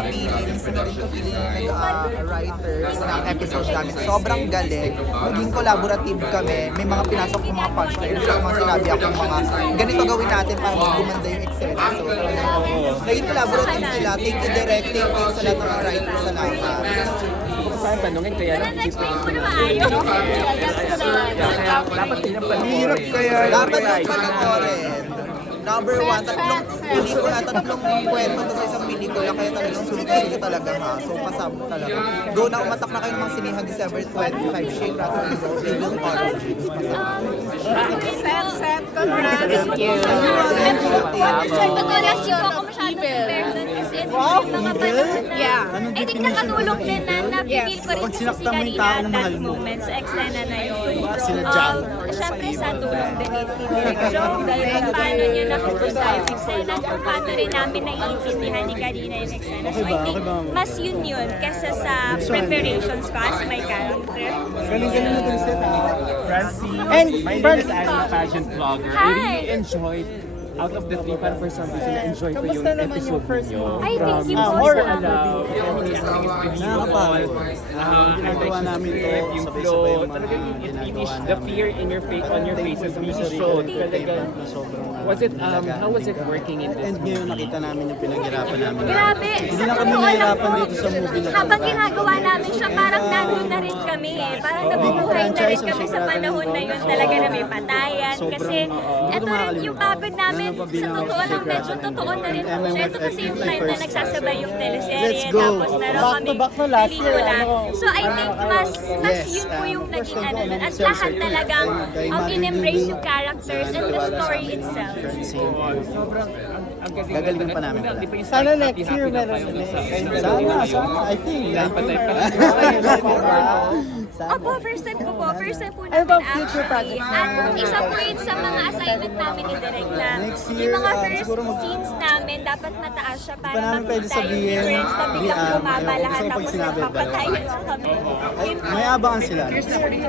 Kapili, ni Singarin Kapili na nag-writer ng episode namin. Sobrang galing. Naging collaborative kami. May mga pinasok yung mga punchline. At mga sinabi akong mga ganito gawin natin para mas gumanda yung eksena. So, naging collaborative sila. Thank you direct, thank you sa lahat ng mga writers sa lahat. Saan tanongin kaya lang? Na-explain ko na maayos. Dapat pinapanood. Hirap kaya Dapat yung panoorin. Number one, tatlong kwento to sa isang pelikula, kaya talagang sulit-sulit talaga ha. So, pasabot talaga. Go na, umatak na kayo ng mga sinihan December 25, Shake, Rattle, and Roll, Legal Origins. Set, congrats. Thank you. Congratulations po ako masyadong prepare dun kasi mga panahon na I think nakatulong din na napipil ko rin kasi si Karina at that moment sa eksena na yun. Siyempre sa tulong din ni Direk Joe, kung paano niya nakikita yung eksena, kung paano rin namin naiintindihan ni Karina yung eksena. So I think mas yun kesa sa preparations ko as my character. Galing-galing na din set. And my name is Annie, fashion vlogger. I Hi. really enjoyed out of the three, parang for some reason, na-enjoy ko yung episode niyo. Ay, thank you po. More Salamat. Nakakapagod. Ginagawa namin to, yung sabay-sabay flow, yung mga talagang it ginagawa finished namin. the fear in your face, on your faces really showed. Talagang, was it, how was it working in this And ngayon nakita namin yung pinaghirapan namin. Grabe, Hindi sa na kami totoo lang nahirapan po, dito sa movie na to. habang ginagawa namin siya, parang nandun na rin kami eh. Parang nabubuhay na rin kami sa panahon na yun talaga na may patayan. Kasi eto rin yung pagod namin, sa totoo lang, medyo totoo na rin po siya. Ito kasi yung time na nagsasabay yung teleserye, tapos meron kami pelikula. So I think mas yun po yung naging ano nun. At lahat talagang in-embrace yung characters and the story itself. Gagalingan pa namin pala. Sana next year meron ulit. Sana, I think. Opo, first time ko po. First time po namin actually. At isa po yun sa mga assignment namin ni Direk na Next yung year, mga first siguro scenes namin dapat mataas siya para Hindi pa namin pwede makita yung sabihin, difference na biglang ayaw, bumaba gusto lahat ko pag tapos sinabi, nagpapatayan lang kami. Yun po. May abangan sila.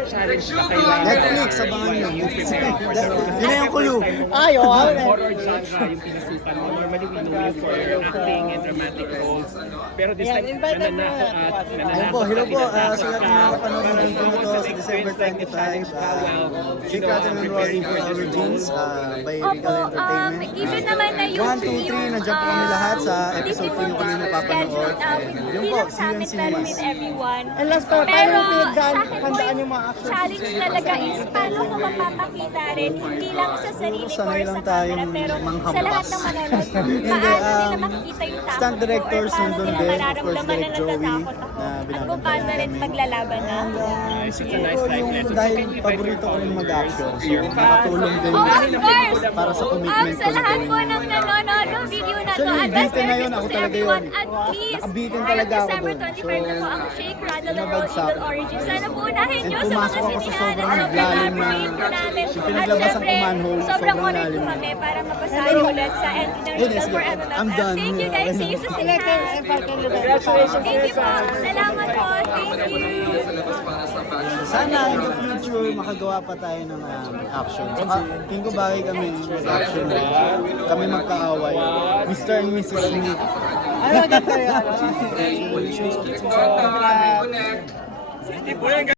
Challenge ba kayo? Netflix, abangan nyo. Yun na yung clue. Horror genre yung pinasukan mo. Normally we know you for acting and dramatic roles. Pero this time, nananako at Ayun po, hello po. Sa lahat ng mga kapanood ng video na to sa December 25, Shake, Rattle, and Roll for Origins by Regal Opo, Entertainment. even naman na yung 1, 2, 3, nandiyan po kami lahat sa episode 2 yung kami napapanood. Yun Hindi po, lang see sa you amin in pero cinemas. with everyone. And last pa, Pero paano sa pinagdaan, akin po handaan yung yung mga actions? challenge talaga is paano ko mapapakita rin, hindi lang sa sarili ko Sanay or lang sa camera, tayong pero manghampas. sa lahat ng manonood. Paano nila makikita yung takot stunt ko or directors paano nandun nila din, of course, mararamdaman na Direk Joey, natatakot ako. na At kung paano rin maglalaban na. It's a nice life lesson. Dahil paborito ko rin mag-action, so nakatulong din Oh, of course! para sa commitment Sa ko na lahat gawin po yun. ng nanonood ng video na to, Actually, advance bitin na Merry yun, ako Christmas to talaga everyone. yun. And please, Nakabitin ngayong talaga ako December dun. 25 na po ang Shake, Rattle, and Roll Nabagsak. Eagle Origins. Sana po unahin nyo And sa mga pumasok ako sa sinihan at sobrang sobrang lalim na- appreciate po namin. yung At pinaglabasan syempre, ko manhole, sobrang sobrang honored po lalim. kami para mapasahin ulit sa ending ng Eagle Yes, for I'm MMFF. done. Thank you guys. See you sa sinihan. Congratulations. Thank you po. Salamat po. Thank you. Sana in the future makagawa pa tayo ng action. Saka tingin ko bagay kami mag-action rin. Kami magkaaway. Mr. and Mrs. Smith. Ano, ganito yun.